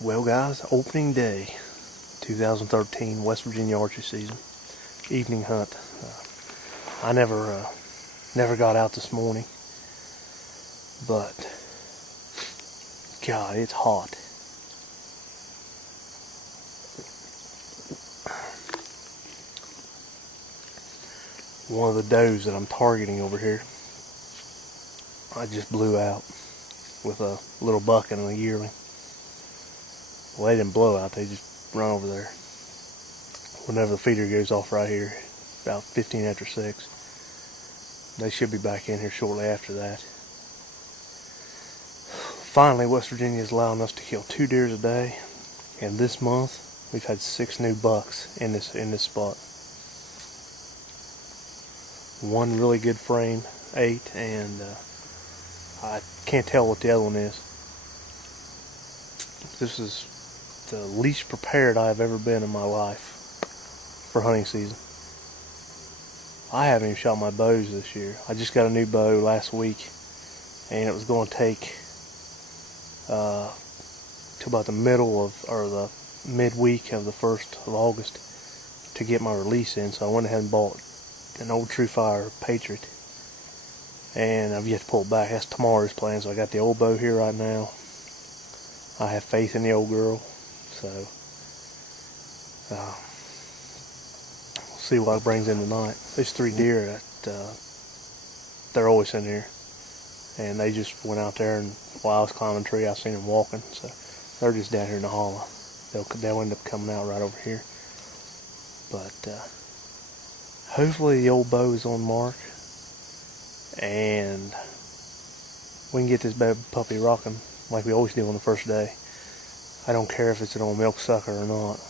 Well guys, opening day 2013 West Virginia archery season. Evening hunt. I never got out this morning, but God, it's hot. One of the does that I'm targeting over here, I just blew out with a little buck and a yearling. Well, they didn't blow out, they just run over there. Whenever the feeder goes off right here, about 15 after 6, they should be back in here shortly after that. Finally, West Virginia is allowing us to kill 2 deers a day, and this month we've had 6 new bucks in this spot. One really good frame, 8, and I can't tell what the other one is. This is the least prepared I've ever been in my life for hunting season. I haven't even shot my bows this year. I just got a new bow last week, and it was going to take till about the middle of, or the midweek of the 1st of August to get my release in, so I went ahead and bought an old Truefire Patriot, and I've yet to pull it back. That's tomorrow's plan. So I got the old bow here right now. I have faith in the old girl, so we'll see what it brings in tonight. There's 3 deer that they're always in here, and they just went out there, and while I was climbing a tree, I seen them walking, so they're just down here in the hollow. They'll end up coming out right over here, but hopefully the old bow is on mark, and we can get this bad puppy rocking like we always do on the first day. I don't care if it's an old milk sucker or not.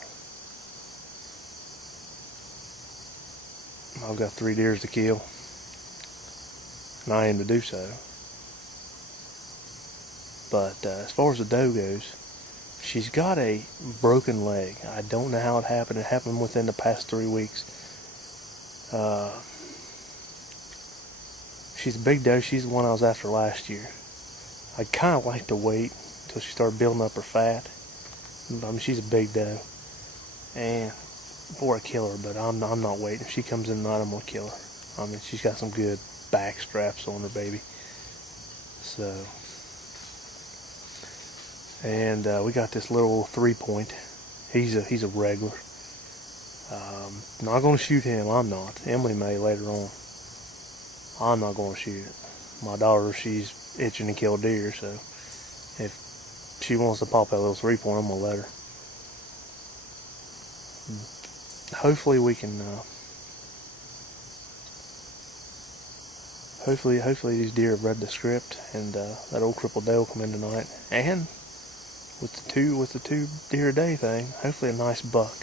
I've got 3 deers to kill, and I aim to do so. But as far as the doe goes, she's got a broken leg. I don't know how it happened. It happened within the past 3 weeks. She's a big doe. She's the one I was after last year. I kind of like to wait until she started building up her fat. I mean, she's a big doe, and before I kill her, but I'm not waiting. If she comes in tonight, I'm gonna kill her. I mean, she's got some good back straps on her, baby. So, and we got this little 3-point. He's a regular. Not gonna shoot him. I'm not. Emily may later on. I'm not gonna shoot it. My daughter, she's itching to kill deer, so if she wants to pop that little 3-point, I'm gonna let her. Hopefully we can. Hopefully these deer have read the script, and that old crippled doe will come in tonight. And with the two deer a day thing, hopefully a nice buck.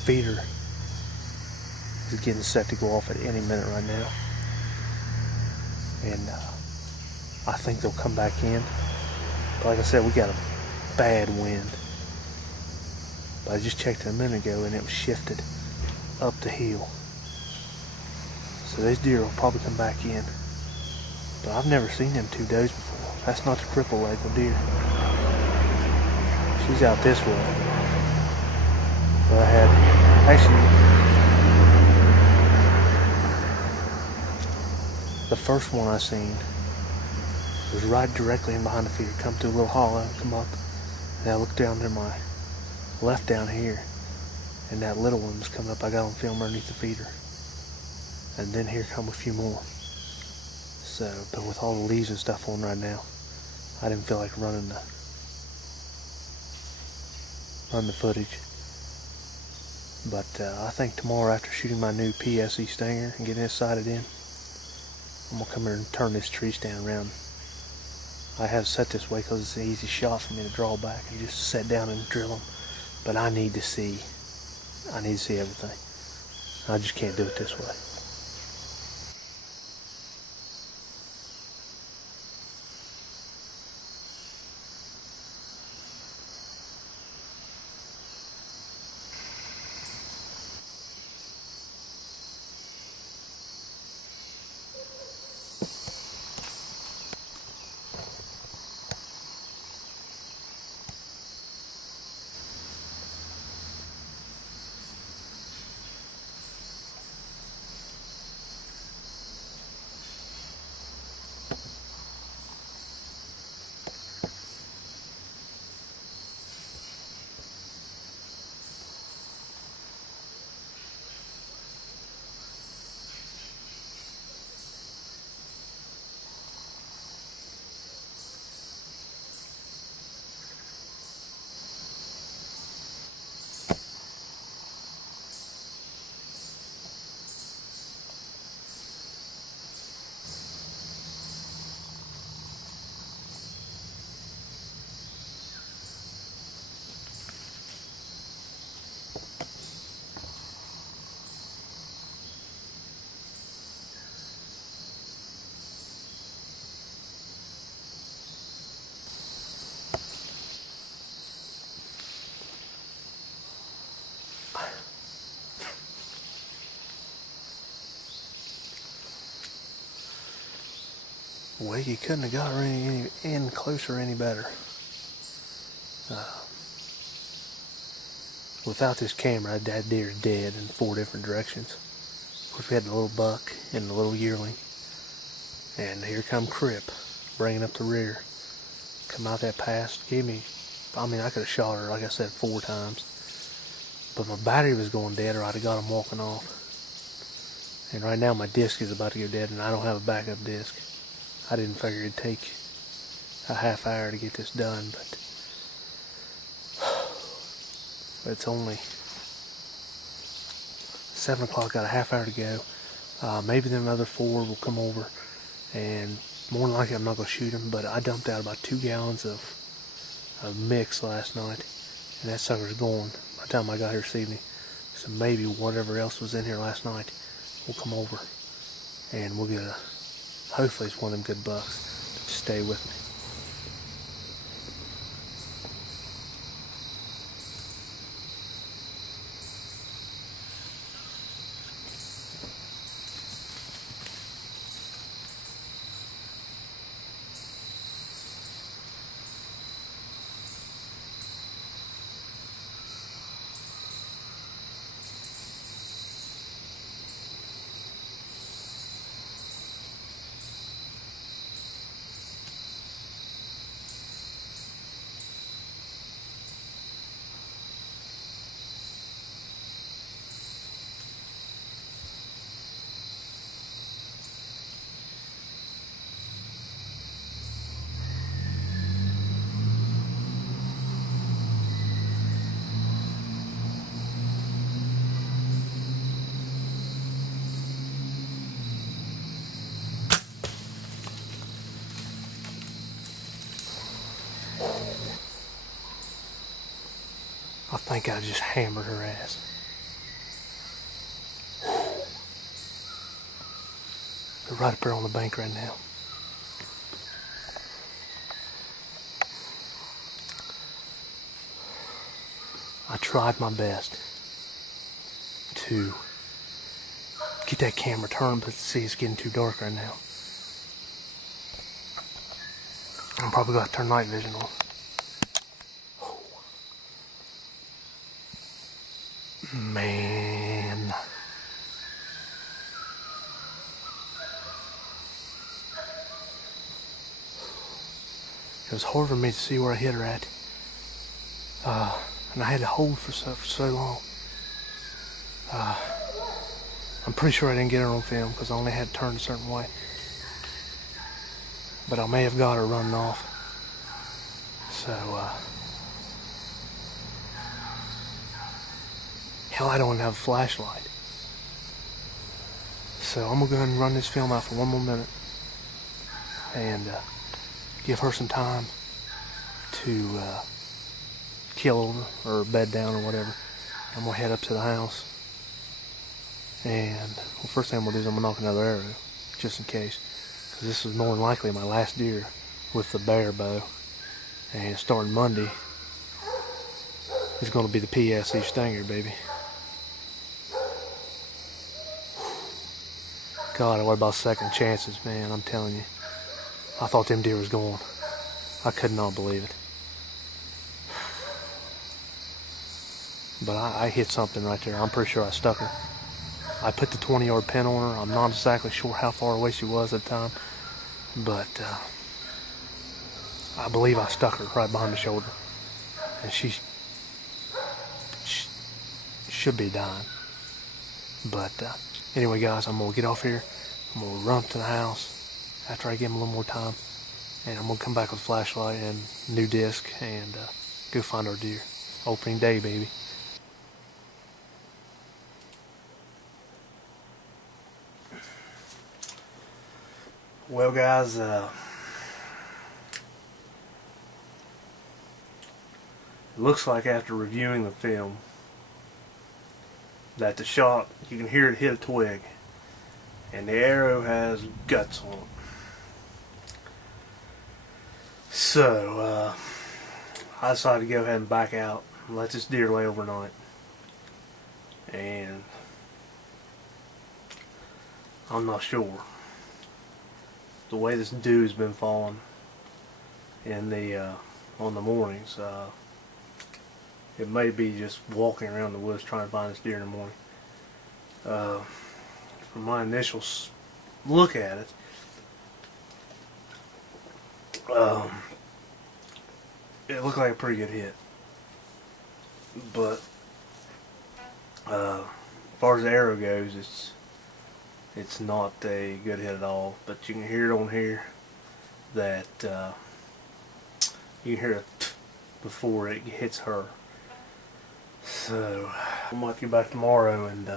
Feeder is getting set to go off at any minute right now, and I think they'll come back in. But like I said, we got a bad wind. But I just checked it a minute ago, and it was shifted up the hill, so these deer will probably come back in. But I've never seen them 2 does before. That's not the cripple leg of deer. She's out this way. But I had, actually, the first one I seen was right directly in behind the feeder. Come through a little hollow, come up, and I looked down to my left down here, and that little one was coming up. I got on film underneath the feeder, and then here come a few more. So, but with all the leaves and stuff on right now, I didn't feel like running the footage. But I think tomorrow, after shooting my new PSE Stinger and getting it sighted in, I'm going to come here and turn this tree stand around. I have set this way because it's an easy shot for me to draw back and just set down and drill them. But I need to see everything. I just can't do it this way. Well, you couldn't have got her in closer any better. Without this camera, that deer is dead in 4 different directions. Of course, we had the little buck and the little yearling. And here come Crip, bringing up the rear. Come out that pass, gave me, I could have shot her, like I said, 4 times. But my battery was going dead, or I'd have got him walking off. And right now my disc is about to go dead, and I don't have a backup disc. I didn't figure it'd take a half hour to get this done, but it's only 7 o'clock, got a half hour to go. Maybe them other 4 will come over, and more than likely I'm not going to shoot them, but I dumped out about 2 gallons of mix last night, and that sucker's gone by the time I got here this evening. So maybe whatever else was in here last night will come over, and we'll get hopefully it's one of them good bucks. Stay with me. I think I just hammered her ass. They're right up there on the bank right now. I tried my best to get that camera turned, but see, it's getting too dark right now. I'm probably going to turn night vision on. Man. It was hard for me to see where I hit her at. And I had to hold for so long. I'm pretty sure I didn't get her on film because I only had to turn a certain way. But I may have got her running off. So, hell, I don't have a flashlight. So I'm gonna go ahead and run this film out for 1 more minute and give her some time to kill or bed down or whatever. I'm gonna head up to the house And well, first thing I'm gonna do is I'm gonna knock another arrow, just in case, because this is more than likely my last deer with the bear bow. And starting Monday is gonna be the PSC stinger, baby. God, I worry about second chances, man. I'm telling you, I thought them deer was gone. I could not believe it. But I hit something right there. I'm pretty sure I stuck her. I put the 20-yard pin on her. I'm not exactly sure how far away she was at the time, but I believe I stuck her right behind the shoulder. And she should be dying. But anyway, guys, I'm going to get off here. I'm going to run up to the house after I give him a little more time. And I'm going to come back with a flashlight and new disc and go find our deer. Opening day, baby. Well, guys, it looks like after reviewing the film that the shot, you can hear it hit a twig, and the arrow has guts on it. So, I decided to go ahead and back out and let this deer lay overnight. And I'm not sure. The way this dew has been falling in the on the mornings, it may be just walking around the woods trying to find this deer in the morning. From my initial look at it, it looked like a pretty good hit, but as far as the arrow goes, it's not a good hit at all. But you can hear it on here that you can hear it before it hits her. So I might get back tomorrow and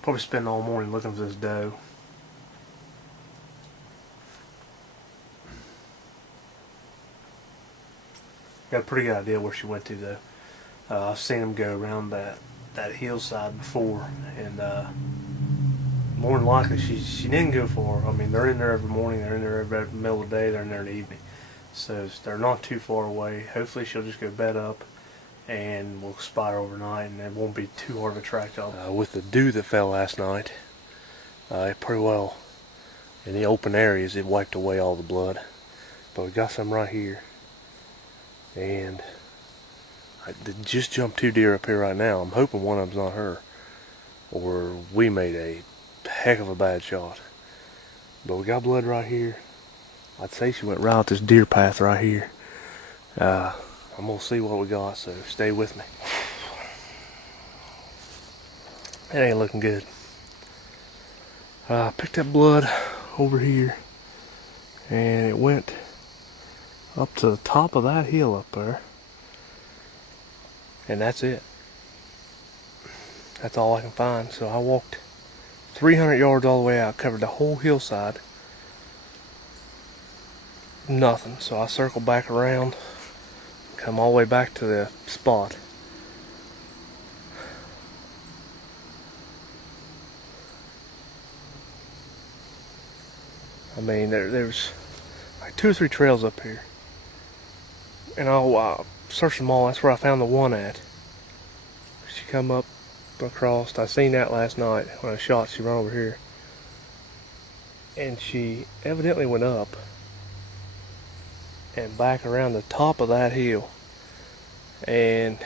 probably spend all morning looking for this doe. Got a pretty good idea where she went to, though. I've seen them go around that hillside before, and more than likely she didn't go far. I mean, they're in there every morning, they're in there every middle of the day, they're in there in the evening, so they're not too far away. Hopefully she'll just go bed up and we'll expire overnight, and it won't be too hard of a track job. With the dew that fell last night, it pretty well, in the open areas, it wiped away all the blood. But we got some right here, and I just jumped 2 deer up here right now. I'm hoping one of them's not her, or we made a heck of a bad shot. But we got blood right here. I'd say she went right out this deer path right here. I'm gonna see what we got, so stay with me. It ain't looking good. I picked up blood over here, and it went up to the top of that hill up there, and that's it. That's all I can find. So I walked 300 yards all the way out, covered the whole hillside, nothing. So I circled back around, come all the way back to the spot. I mean, there's like 2 or 3 trails up here, and I searched them all. That's where I found the one at. She come up across. I seen that last night when I shot. She ran over here, and she evidently went up and back around the top of that hill, and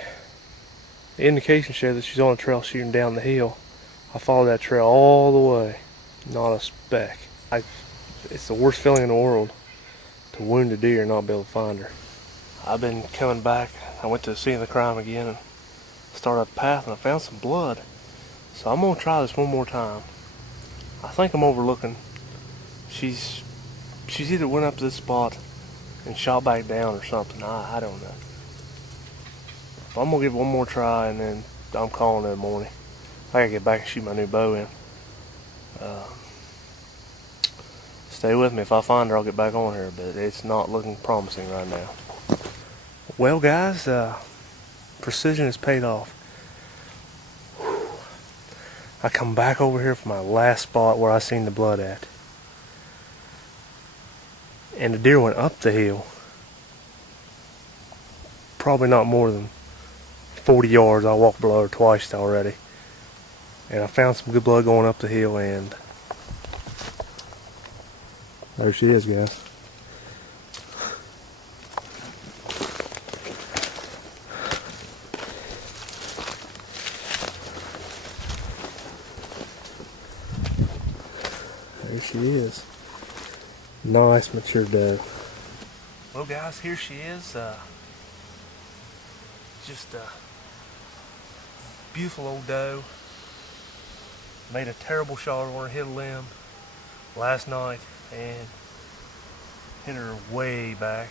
the indication showed that she's on a trail shooting down the hill. I followed that trail all the way, not a speck. It's the worst feeling in the world to wound a deer and not be able to find her. I've been coming back. I went to the scene of the crime again and started up the path, and I found some blood. So I'm gonna try this one more time. I think I'm overlooking. She's either went up to this spot and shot back down or something. I don't know. But I'm gonna give it one more try, and then I'm calling it in the morning. I gotta get back and shoot my new bow in. Stay with me. If I find her, I'll get back on her, but it's not looking promising right now. Well, guys, precision has paid off. I come back over here from my last spot where I seen the blood at. And the deer went up the hill. Probably not more than 40 yards. I walked below her twice already. And I found some good blood going up the hill, and there she is, guys. There she is. Nice mature doe. Well, guys, here she is. Just a beautiful old doe. Made a terrible shot on her, hit a limb last night and hit her way back.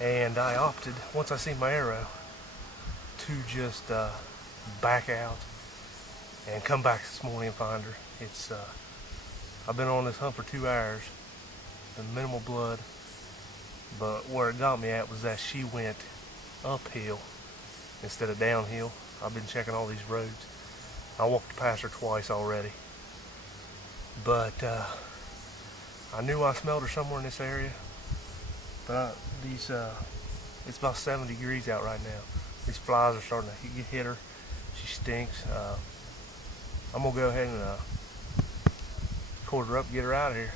And I opted, once I seen my arrow, to just back out and come back this morning and find her. It's I've been on this hunt for 2 hours, been minimal blood, but where it got me at was that she went uphill instead of downhill. I've been checking all these roads. I walked past her twice already, but I knew I smelled her somewhere in this area. But it's about 70 degrees out right now. These flies are starting to hit her. She stinks. I'm gonna go ahead and cord her up, get her out of here.